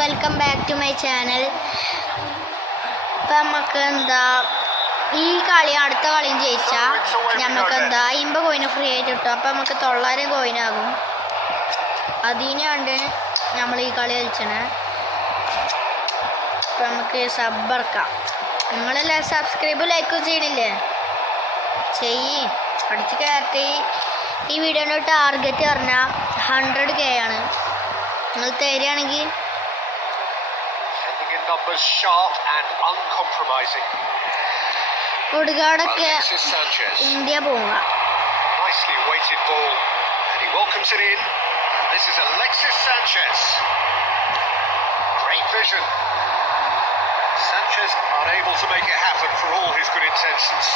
Welcome back to my channel. ഇപ്പം നമുക്ക് ഈ കളി അടുത്ത കളിയും ജയിച്ചാൽ നമുക്ക് 50 കോയിന് ഫ്രീ ആയിട്ട് കിട്ടും. അപ്പം നമുക്ക് 900 കോയിനാകും. അതിനാണ്ട് നമ്മൾ ഈ കളി കളിച്ചത്. അപ്പം നമുക്ക് സബ് ഇറക്കാം. നിങ്ങളെല്ലാം സബ്സ്ക്രൈബ് ലൈക്കും ചെയ്യണില്ലേ? പഠിച്ച് കയറ്റി. ഈ വീഡിയോൻ്റെ ടാർഗറ്റ് പറഞ്ഞാൽ 100K ആണ്. നിങ്ങൾ തരികയാണെങ്കിൽ കൊടുകാടൊക്കെ ഇന്ത്യ പോവുക. Sanchez unable to make it happen for all his good intentions.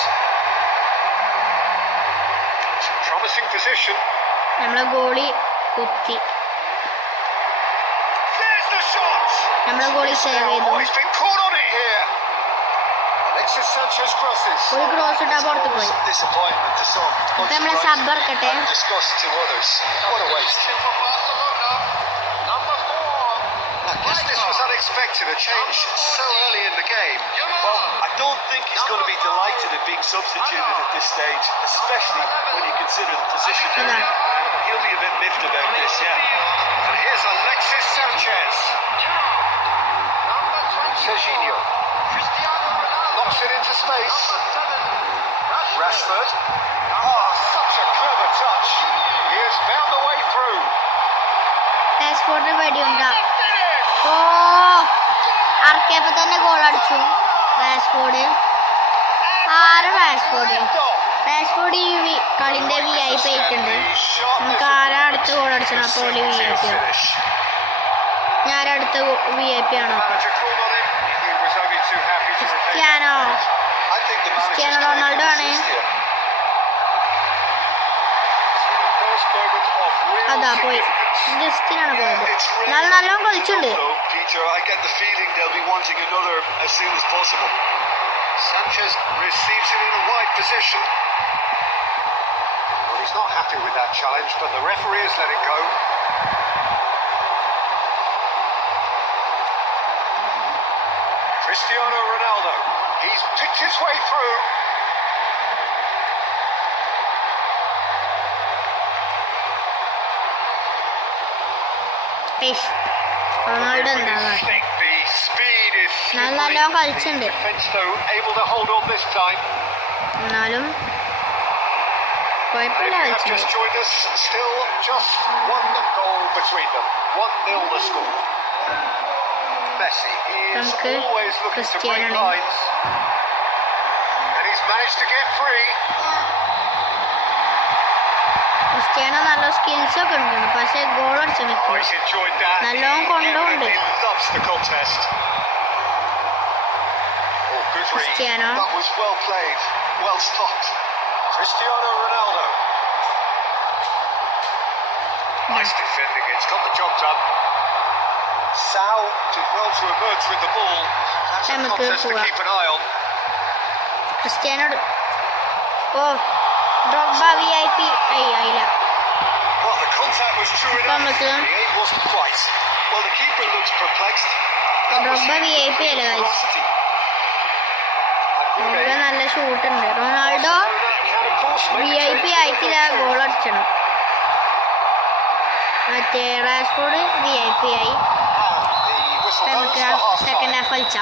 It's a promising position. നമ്മളെ ഗോളി കുത്തി. There's the shot. നമ്മളെ ഗോളി സേവ് ചെയ്തു. He's been caught on it here. Alexis Sanchez crosses. ഒരു ക്രോസ് ഇട്ടാ പുറത്ത് പോയി. Disappointment to some. ഇപ്പൊ നമ്മളെ സബ് ഇറക്കട്ടെ. Discussed to others. What a waste. Yes, this was unexpected, a change so early in the game. Well, I don't think he's going to be delighted at being substituted at this stage, especially when you consider the position he's in. He'll be a bit miffed about this, yeah. And here's Alexis Sanchez. Serginho knocks it into space. Rashford. Oh, such a clever touch. He has found the way through. Passport വെടിയുണ്ടാ. ആർക്കേപ്പ തന്നെ goal അടിച്ചു Rashford. Rashford ഈ കളിന്റെ VIP ആയിട്ടുണ്ട്. നമുക്ക് ആരാ അടുത്ത ഗോൾ അടിച്ചത്? അപ്പോൾ VIP ഞാൻ അടുത്ത VIP ആണോ? ക്രിസ്ത്യാനോ റൊണാൾഡോ ആണ്. അതാ പോയി. ജസ്റ്റിനാണ് പോയത്. നല്ലോണം കളിച്ചുണ്ട്. I get the feeling they'll be wanting another as soon as possible. Sanchez receives it in a wide position. Well, he's not happy with that challenge, but the referee has let it go. Cristiano Ronaldo. He's picked his way through. Ronaldo നല്ലോണം കളിച്ചുണ്ട്. എന്നാലും കുഴപ്പമില്ല കളിച്ചു. നമുക്ക് ക്രിസ്ത്യാനോ നല്ല സ്കിൽസ് ഒക്കെ ഉണ്ട്. പക്ഷെ ഗോൾ അടിച്ചു നിൽക്കും. നല്ലോണം കൊണ്ടുണ്ട് Cristiano. Cristiano Ronaldo. Nice defending. It's got the job done. Sao did well to emerge with the ball. That's a contest to keep an eye on. Cristiano. Drogba VIP ആയില്ല. Well, the contact was true enough. The aim wasn't quite. Well, the keeper looks perplexed. Drogba VIP അല്ല guys. Drogba നല്ല ഷൂട്ട് ഉണ്ട്. Ronaldo VIP ആയിട്ടില്ല, ഗോൾ അടിച്ചണം. മറ്റേ Rashford VIP ആയി. Second half കളിച്ച.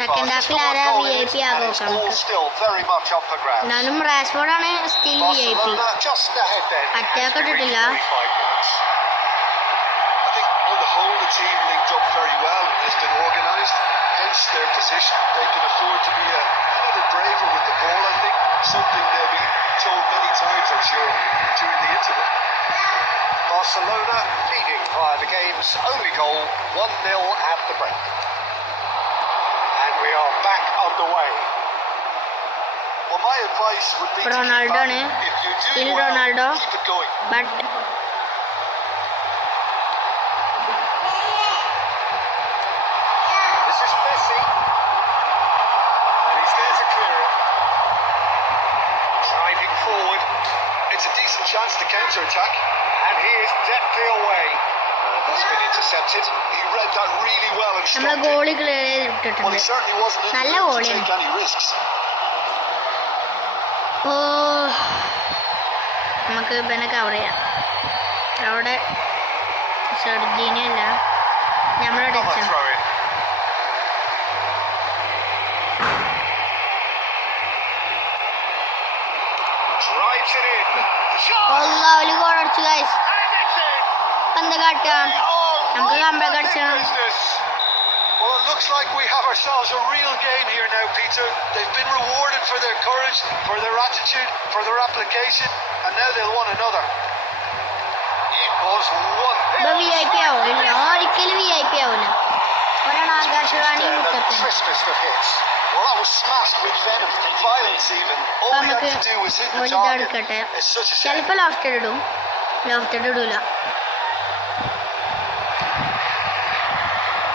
സെക്കൻഡ് ഹാഫിൽ ആരാ VIP ആകും? എന്നാലും റാഷ്ഫോർഡാണ് സ്റ്റിൽ VIP. അറ്റാക്ക് ഇട്ടിട്ടില്ല. Their position, they can afford to be a little braver with the ball. I think something they'll be told many times, I'm sure, during the interval. Barcelona leading via the game's only goal, 1-0 at the break. And we are back underway. Well, my advice would be Ronaldo, if you do still well, Ronaldo, keep it going. But chance to counter-attack, and he is deftly away. intercepted. He read that really well and നമ്മളെ stopped it. Goalie clear Well, he ചെയ്തിട്ടുണ്ട്. certainly wasn't in the നല്ല mood to goal-യാണ്. take any risks. ഓ നമുക്ക് ഇവനെ കവർ ചെയ്യാം. അവിടെ സർജീനിയല്ല നമ്മളവിടെ Another വെച്ചാൽ throw in. Drives it in. Shot! ഒരു ഗോൾ അടിച്ചു ഗൈസ്. And it's in. ഇപ്പം എന്താ കാട്ടുക? നമുക്ക് കമ്പൊക്കെ അടിച്ചണം. Well, it looks like we have ourselves a real game here now, Peter. They've been rewarded for their courage, for their attitude, for their application, and now they'll want another. It was one. ഇപ്പൊ VIP ആവില്ല, ഒരിക്കലും VIP ആവില്ല. ഒരാണ് Akashvani The Muthappan. crispest of hits. Well, that was smashed with venom, violence even. All he had to do was hit the ഒരു target. ഇതെടുക്കട്ടെ. It's such a shame. ചിലപ്പോൾ ലോഫ്റ്റഡ് ഇടും, ലോഫ്റ്റഡ് ഇടൂല.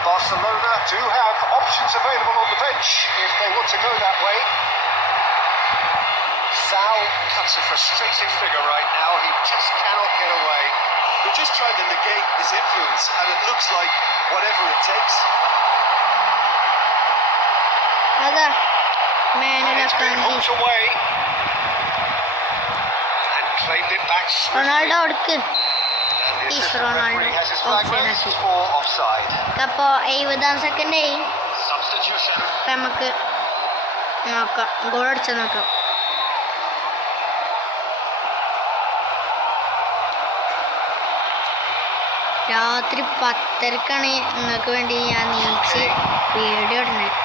Barcelona do have options available on the bench if they want to go that way. Sal cuts a frustrated figure right now. He just cannot get away. They're just trying to negate his influence, and it looks like whatever it takes. അതാ And Manuel it's been Akanji. hooked away and claimed it back swiftly. Ronaldo കൊടുക്ക്. And the Is assistant Ronaldo referee has his flag offside raised ആക്കി. for offside. അപ്പോൾ 70 സെക്കൻഡ് ആയി. Substitution. അപ്പം നമുക്ക് നോക്കാം, ഗോൾ അടിച്ചാൽ നോക്കാം. രാത്രി 10:30 നിങ്ങൾക്ക് വേണ്ടി ഞാൻ നീച്ച് വീഡിയോ ഇടുന്നത്.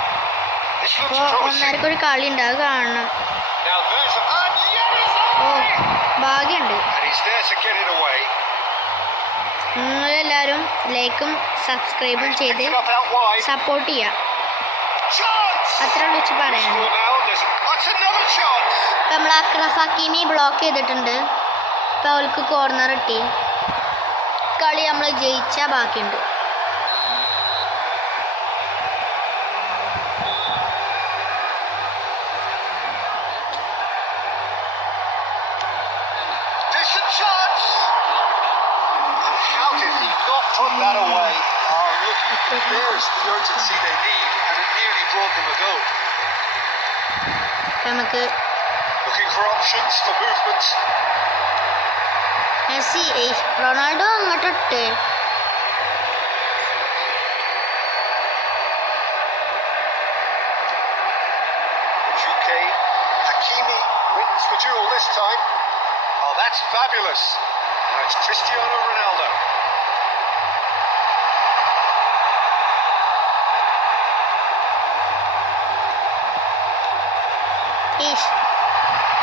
This അപ്പോൾ looks promising. 1:30 ഒരു കളി ഉണ്ട്, അത് കാണണം. Now there's a and yet it's ഓ away. ഭാഗ്യമുണ്ട്. And he's there to get it away. നിങ്ങളെല്ലാവരും ലൈക്കും സബ്സ്ക്രൈബും He's ചെയ്ത് picked it up out wide. Support ചെയ്യാം. Chance. അത്ര വെച്ച് പറയാം. Score now. That's another chance. ഇപ്പം നമ്മൾ അക്രഫ് ഹക്കീമി ബ്ലോക്ക് ചെയ്തിട്ടുണ്ട്. ഇപ്പം അവൾക്ക് കോർണർ കിട്ടി. കളി നമ്മൾ ജയിച്ചാൽ ബാക്കിയുണ്ട്. Decent chance. How did he not put that away? Oh, look, there's the urgency they need, and it nearly brought them a goal. ഇപ്പം നമുക്ക് Looking for options for movement. Messi Ronaldo അങ്ങോട്ടിട്ട്. UK Hakimi wins the duel this time. Oh, that's fabulous. Now it's Cristiano Ronaldo.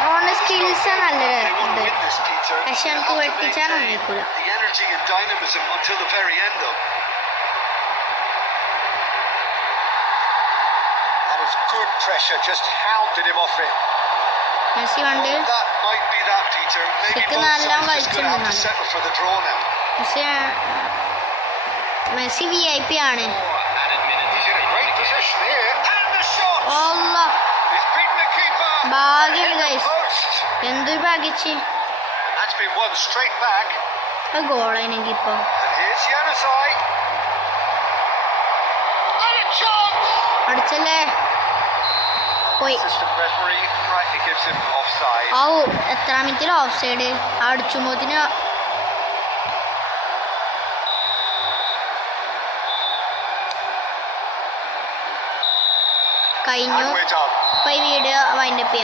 Rona സ്കിൽസ് നല്ലൊരു They want to ഇത്. win this, Peter. പക്ഷെ They എനിക്ക് have to വെട്ടിച്ചാലൊന്നും maintain നിൽക്കൂല. the energy and dynamism until the very end, though. That was good pressure, just hounded him off it. Messi കണ്ട് Well, that might be that, Peter. Maybe ശരിക്കും both നല്ല sides just going to have to കളിച്ചിട്ടുണ്ട്. settle for the draw now. Messi Messi VIP ആണ്. He's in a great position here. And the shot! ഓല്ല He's beaten the keeper. ഭാഗ്യം Hit the guys. post. എന്തൊരു ഭാഗ്യച്ച്. That's been won straight back. അത് ഗോളാണെങ്കിൽ ഇപ്പോൾ And here's Januzaj. And a chance! അടിച്ചല്ലേ പോയി. Assistant referee rightly gives him offside. ഔ എത്രാമത്തിൽ ഓഫ് സൈഡ് അടിച്ചുമ്പോത്തിന് കഴിഞ്ഞു. And we're done. അപ്പോൾ ഈ വീഡിയോ വൈൻഡപ്പ് ചെയ്യാം.